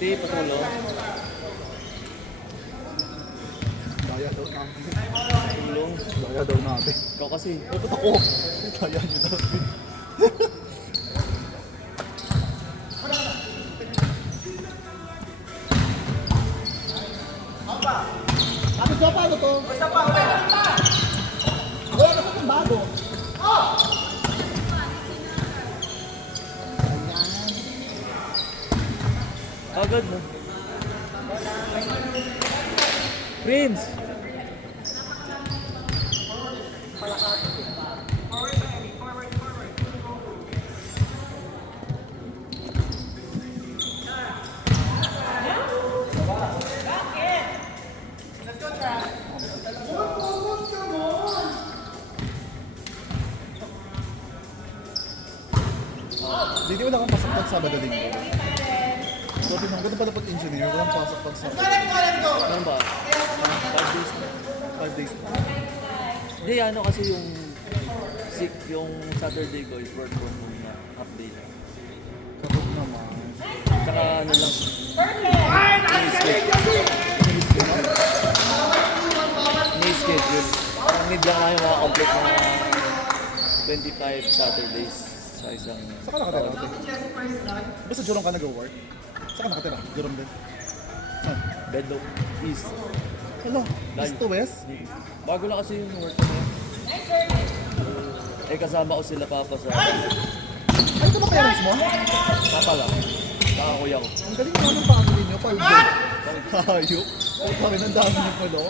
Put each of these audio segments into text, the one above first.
Di, patulo. Daya daw natin. Tulong. Daya daw natin. Ikaw kasi. Ba't ako? Daya niyo natin. Ano siya pa? Ano to? Basta pa! Wala na bago. Agad mo. Prince! Hindi mo nakapasok pag Sabado Linggo. So, tinong ko pala pag-engineer, walang pasok pag Sabado. Ano ba? 5 days na. 5 days na. Hindi, ano kasi yung yung Saturday ko is work from home na update. Kapag naman. Tsaka ano lang. May schedule. Parang need lang namin makakomplete na 25 Saturdays sa isang Saan ka nakatira? Basta Jurong ka nag-work? Saan ka nakatira? Jurong din? Saan? Bedlock East. Hello? East to West? Bago lang kasi yung work ko na. Eh kasama ko sila papa sa Ay, ito ba parents mo? papa lang. Saka kuya ko. Ang galing naman ng family niyo. Paldo. Hayop. Ay, kami ng dami niyo pala.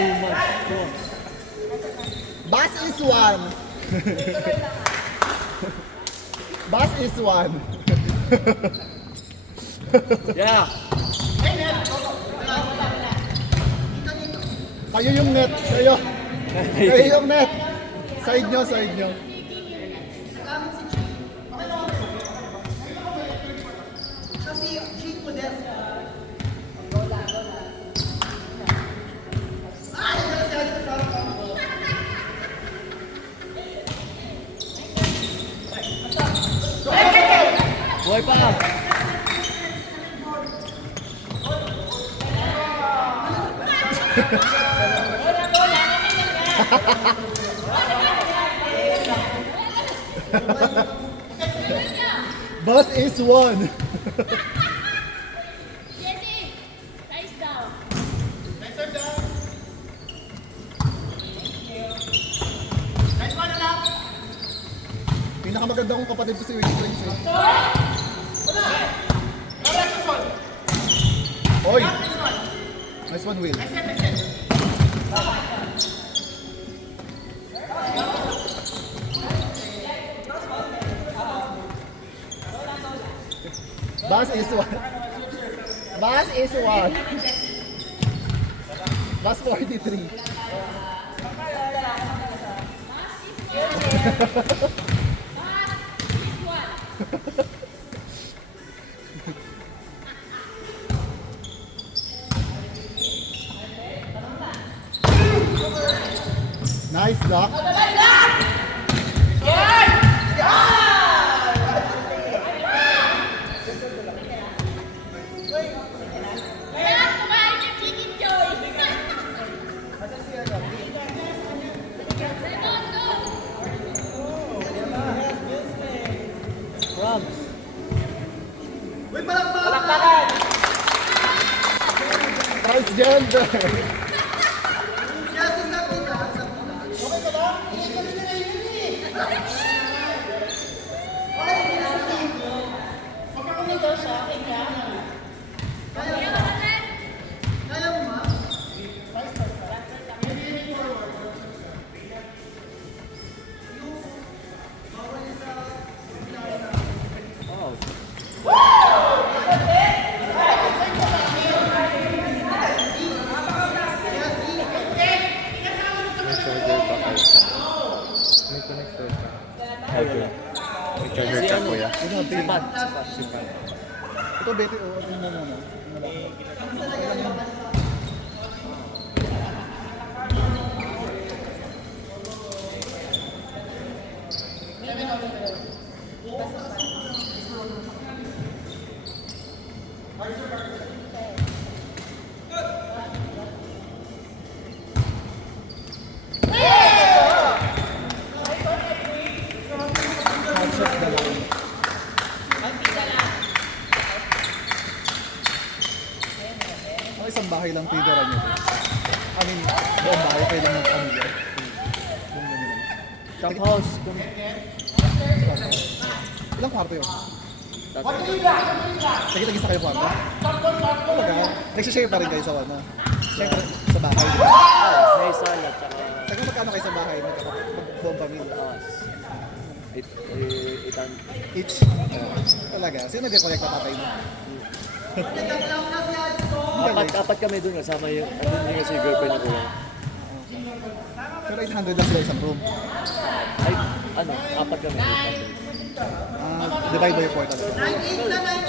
Too much cross. Bus is one. Bus is one. Yeah! Kayo yung net. Kayo. Kayo yung net. Side nyo, side nyo. Buhay pa! Bus is one. Jenny, nice down. Pinakamaganda kong kapatid ko si Willie Prince. Oy! Nice one, Will. Bus is one. Bus is one. Bus 43. Nice block. Kaya kumain ng chicken joy. Rams! Nice gender. Ay, wala. May charger Si ka, ano? kuya. Si Pat. Ito, Betty, o ito mo muna. Headshot na lang. Ang isang bahay lang titira niyo. I mean, buong bahay kayo lang mag-pamilya. Yung ganyan lang. Top house. Ilang kwarto yun? Tatay. Tagit-tagisa kayo kwarto? Talaga? Nagsishare pa rin kayo sa ano? Sa bahay. May sala, tsaka Taga magkano kayo sa bahay? Buong pamilya. house. 800. Each? Talaga? Sino nag-collect na tatay mo? Apat kami dun, kasama yung, andun din kasi yung girlfriend ko. Pero 800 lang sila isang room. Ay, ano, apat kami. Divide by 4 talaga. Dito, 9.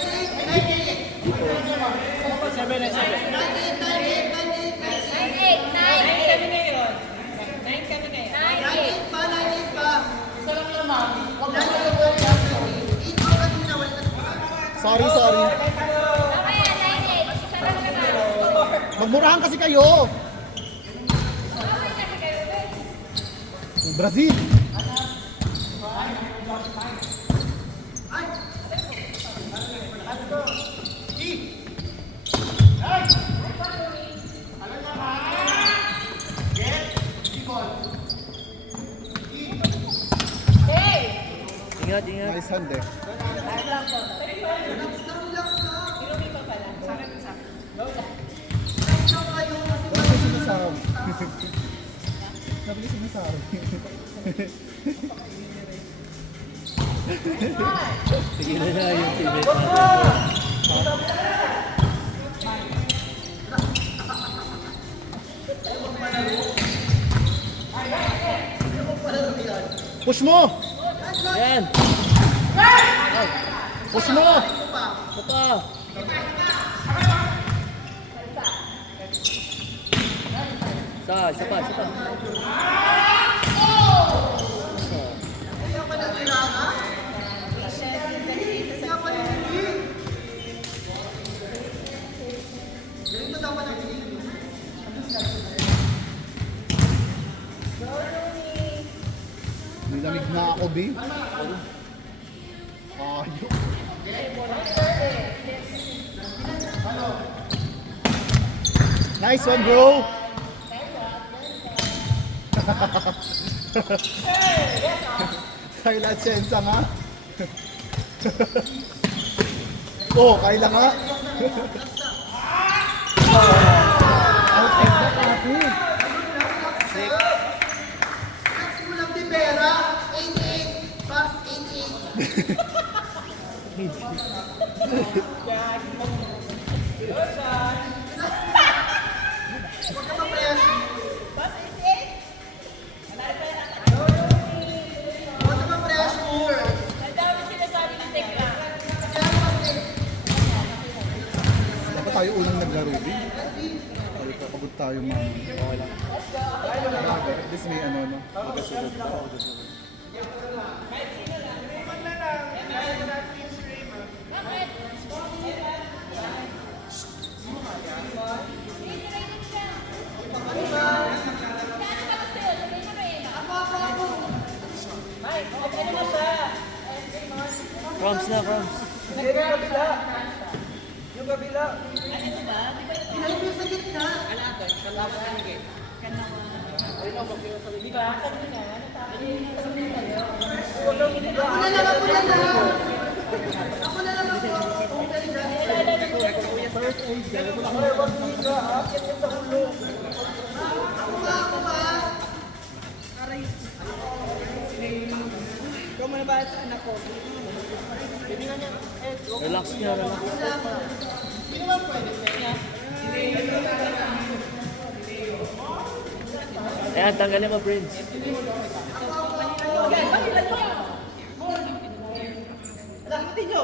Sorry. Magmurahan kasi kayo! Brazil! ingat. Nice hand eh. Bakit sinasabi? Bakit sinasabi? Tigilan na yung teammate natin. Push mo! Yan! Push mo! Ito pa! Isa pa. Nilamig na ako, B. Ayok. Nice one, bro! Kayla Chensa nga. Oh, Kayla nga. Outside na pati. Dapat tayo unang naglaro din. Pagod tayo, ma'am. Okay lang. At least may ano, no? Magkasunod pa. Crumbs na. Yung kabila. Ikaw muna ba sa anak ko? Relax niya. Ayan, tanggalin mo, Prince. yan. Pahilan mo. Lakitin nyo.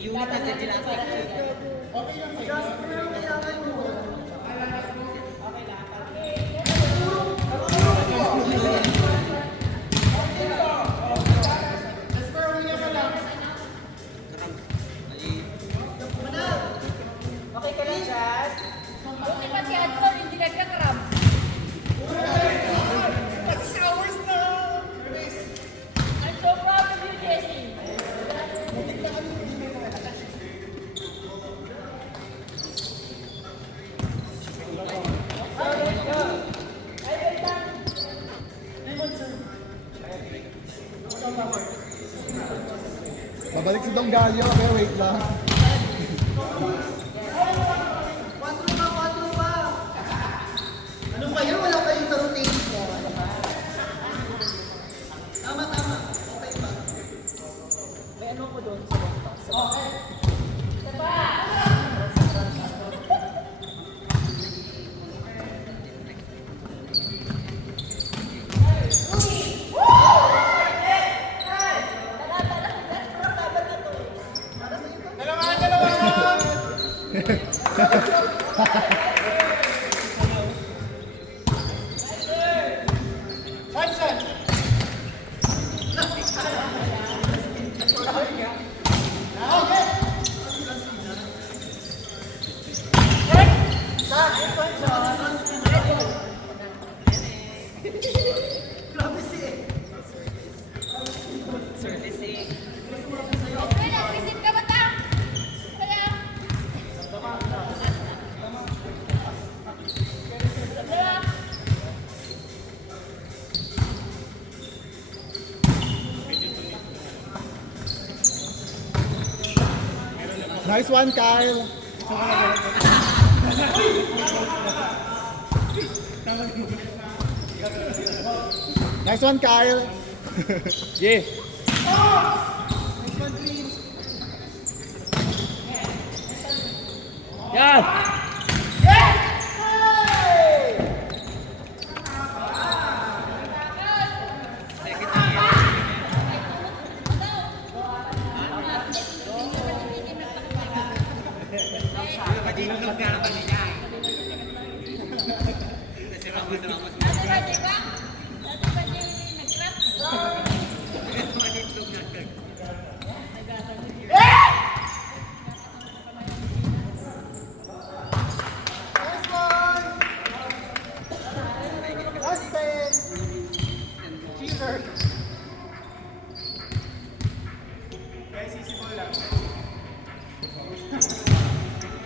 Unit ang ganyan ang picture. Okay lang sa'yo. Just for yung kailangan mo. Okay lang. Okay ka lang, Jazz? Buti pa si Adson, hindi nagka-cramp. I'm so proud of you, Jessie. Babalik si Dong Gallo, pero wait lang. Ano ba yan? Wala kayong sa rotation mo. Tama. Okay ba? May ano ko doon sa bangka. Okay. Okay, nag-visit ka ba ta? Kaya? Kaya? Nice one, Kyle. Nice one, Kyle. Yeah. Yan! Dati ba, di ba? Dati ba di nag-cramp?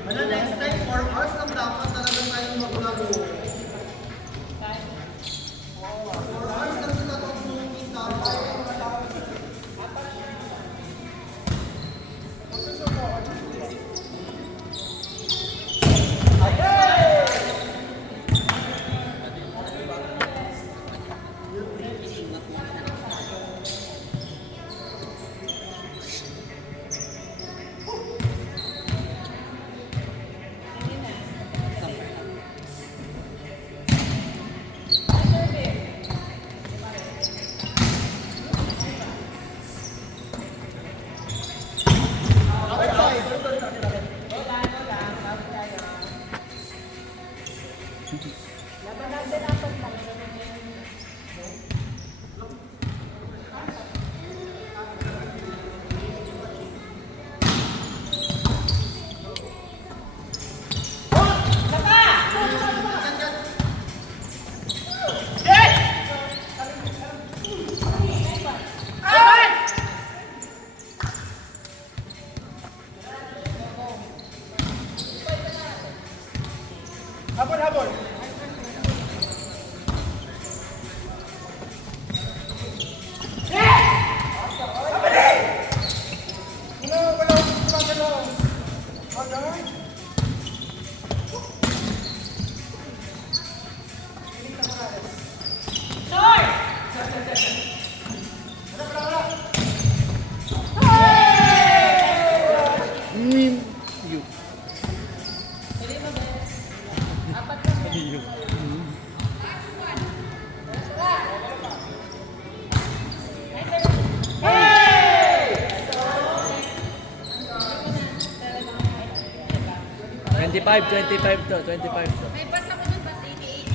Wala, next time 4 hours lang dapat talaga tayong maglaro. 4 hours lang sila itong dapat. 25 to. 25 to. May bus ako dun, bus 88.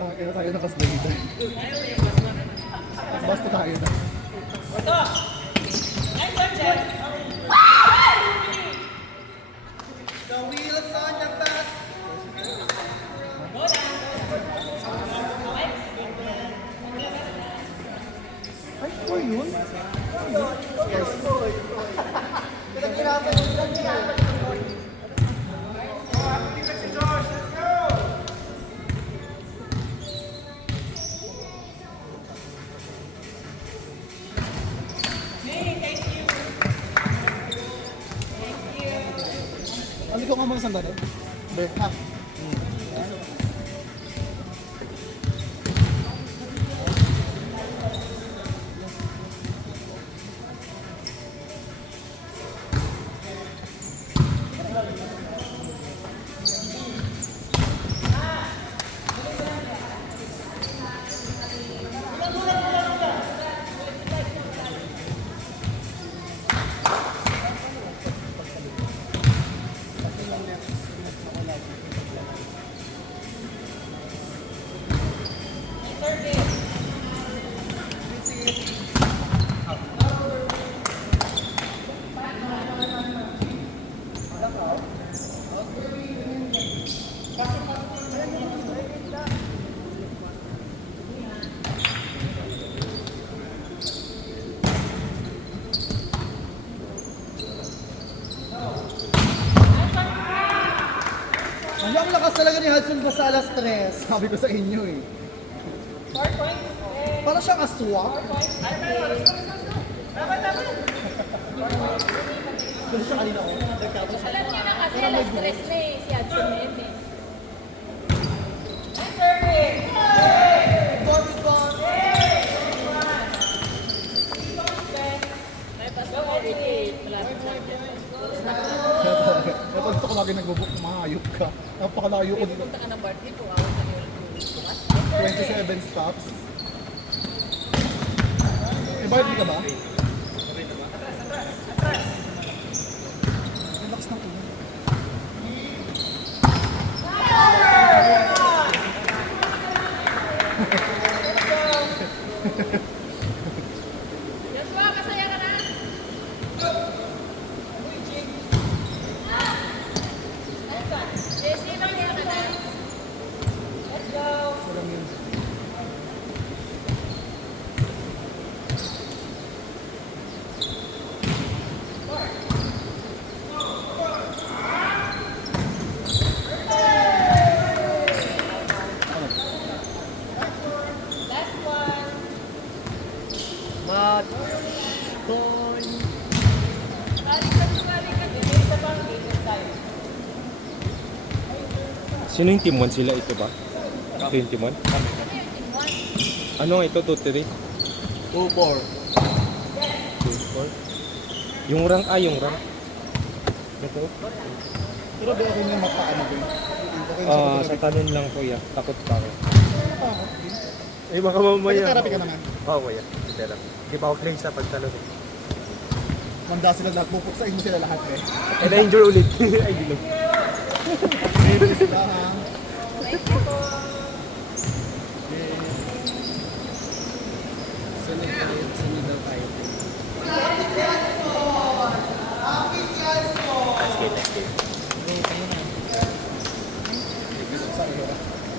Kaya tayo na kasdahita. Basta tayo na. The wheels on the bus. Ay, po yun? Ano ko nga mga sandali? Bert, ha? Ano ang lakas talaga ni Hudson ba sa alas 3? Sabi ko sa inyo eh. Para siyang aswang. Doon siya kanina ko. Alam niyo na kasi alas stress na eh, si Hudson na yun eh. May bus ako 88. Malapit sa akin. Kaya pag ito ko lagi nag-book, mahayop ka. Napakalayo ko dito. Punta ka ng birthday ko, awal ka niyo. 27 stops. May birthday ka ba? Relax na ulo. Joshua, kasaya ka na? Jesse, masaya ka na? Let's go! Last one. Match point. Balik ka. May isa pang game tayo. Sino yung team 1 sila? Ito ba? Ito yung team 1? Ano yung team 1? Ano ito? 2-3? 2-4. 2-4? Yung rank? Yung rank? Ito? Pero di ako yung makaano ko. Sa kanon lang po ya. Takot pa ako. Eh baka May mamaya. therapy ka naman. Oo, kuya. Therapy. Di ba ako claim sa pagtalon? Manda sila lahat. Bupuksain mo sila lahat eh. Eh, na-injure ulit. Ay, di lang. Babies lang. Thank you po. Sunod daw tayo.